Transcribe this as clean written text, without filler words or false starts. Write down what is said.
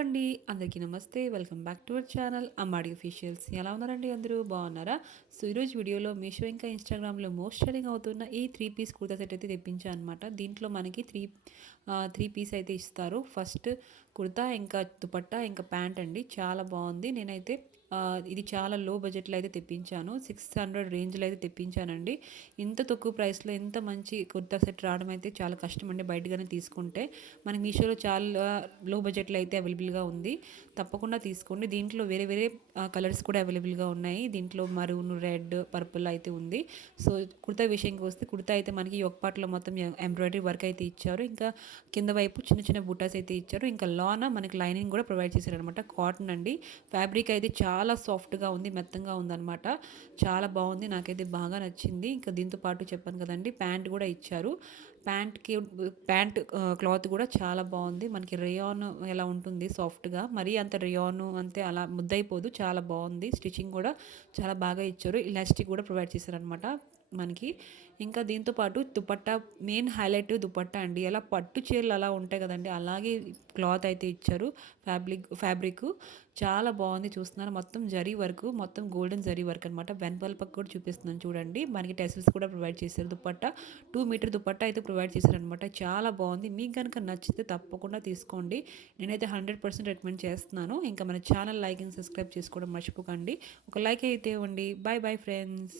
అండి అందరికీ నమస్తే. Welcome back to our channel Ammadi officials. ఎలా ఉన్నారండి? అందరూ బాగున్నారా? సో ఈరోజు వీడియోలో మీషో ఇంకా ఇన్స్టాగ్రామ్లో మోస్ట్ ట్రెండింగ్ అవుతున్న ఈ 3 పీస్ కుర్తా సెట్ అయితే తెప్పించాను అనమాట. దీంట్లో మనకి త్రీ పీస్ అయితే ఇస్తారు. ఫస్ట్ కుర్తా, ఇంకా దుపట్టా, ఇంకా ప్యాంట్ అండి. చాలా బాగుంది. నేనైతే ఇది చాలా లో బడ్జెట్లో అయితే తెప్పించాను. 600 రేంజ్లో అయితే తెప్పించానండి. ఇంత తక్కువ ప్రైస్లో ఇంత మంచి కుర్తా సెట్ రావడం అయితే చాలా కష్టం అండి. బయటగానే తీసుకుంటే మనకి మీషోలో చాలా లో బడ్జెట్లో అయితే అవైలబుల్గా ఉంది. తప్పకుండా తీసుకోండి. దీంట్లో వేరే వేరే కలర్స్ కూడా అవైలబుల్గా ఉన్నాయి. దీంట్లో మరూన్, రెడ్, పర్పుల్ అయితే ఉంది. సో కుర్తా విషయంకి వస్తే కుర్తా అయితే మనకి ఒక పార్ట్లో మొత్తం ఎంబ్రాయిడరీ వర్క్ అయితే ఇచ్చారు. ఇంకా కింద వైపు చిన్న చిన్న బుటాస్ అయితే ఇచ్చారు. ఇంకా లోన మనకి లైనింగ్ కూడా ప్రొవైడ్ చేశారు అనమాట. కాటన్ అండి. ఫ్యాబ్రిక్ అయితే చాలా సాఫ్ట్గా ఉంది, మెత్తంగా ఉందన్నమాట. చాలా బాగుంది, నాకైతే బాగా నచ్చింది. ఇంకా దీంతో పాటు చెప్పాను కదండి, ప్యాంట్ కూడా ఇచ్చారు. ప్యాంట్ క్లాత్ కూడా చాలా బాగుంది. మనకి రేయాన్ ఎలా ఉంటుంది సాఫ్ట్గా, మరీ అంత రేయాన్ అంతే అలా ముద్దయిపోదు. చాలా బాగుంది. స్టిచ్చింగ్ కూడా చాలా బాగా ఇచ్చారు. ఇలాస్టిక్ కూడా ప్రొవైడ్ చేశారనమాట మనకి. ఇంకా దీంతో పాటు దుపట్టా, మెయిన్ హైలైట్ దుపట్టా అండి. ఎలా పట్టు చీరలు అలా ఉంటాయి కదండి, అలాగే క్లాత్ అయితే ఇచ్చారు. ఫ్యాబ్రిక్ చాలా బాగుంది. చూస్తున్నారు, మొత్తం జరీ వర్క్, మొత్తం గోల్డెన్ జరీ వర్క్ అనమాట. వెనపల పక్క కూడా చూపిస్తున్నాను చూడండి. మనకి టెసిల్స్ కూడా ప్రొవైడ్ చేశారు. దుపట్టా 2 మీటర్ దుపట్టా అయితే ప్రొవైడ్ చేశారనమాట. చాలా బాగుంది. మీకు కనుక నచ్చితే తప్పకుండా తీసుకోండి. నేనైతే 100% రికమెండ్ చేస్తున్నాను. ఇంకా మన ఛానల్ లైక్ అండ్ సబ్స్క్రైబ్ చేసుకోవడం మర్చిపోకండి. ఒక లైక్ అయితే ఇవ్వండి. Bye bye friends.